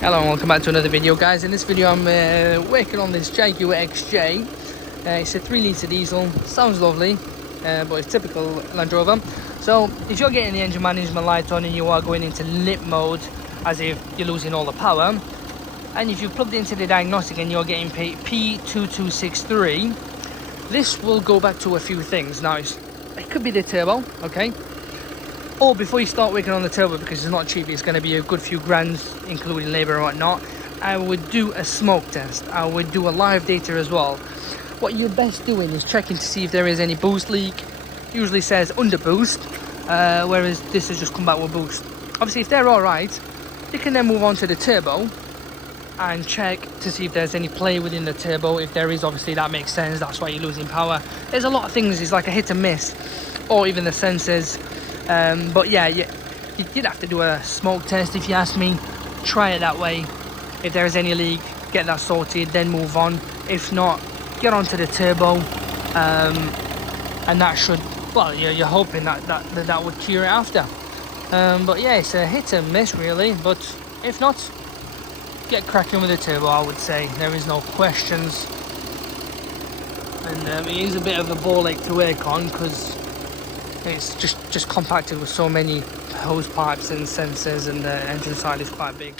Hello and welcome back to another video, guys. In this video I'm working on this Jaguar XJ. It's a 3 litre diesel, sounds lovely, but it's typical Land Rover. So if you're getting the engine management light on and you are going into LIMP mode as if you're losing all the power, and if you plugged into the diagnostic and you're getting P2263, this will go back to a few things. Now it could be the turbo, okay? Or before you start working on the turbo, because it's not cheap, it's going to be a good few grands, including labour and whatnot, I would do a smoke test. I would do a live data as well. What you're best doing is checking to see if there is any boost leak. Usually says under boost, whereas this has just come back with boost. Obviously, if they're alright, you can then move on to the turbo and check to see if there's any play within the turbo. If there is, obviously that makes sense, that's why you're losing power. There's a lot of things, it's like a hit and miss, or even the sensors. But yeah, you'd have to do a smoke test if you ask me. Try it that way. If there is any leak, get that sorted, then move on. If not, get onto the turbo, and that should, well, you're hoping that would cure it after. But yeah, it's a hit and miss really, but if not, get cracking with the turbo, I would say. There is no questions. And it is a bit of a ball ache to work on, because it's just compacted with so many hose pipes and sensors, and the engine side is quite big.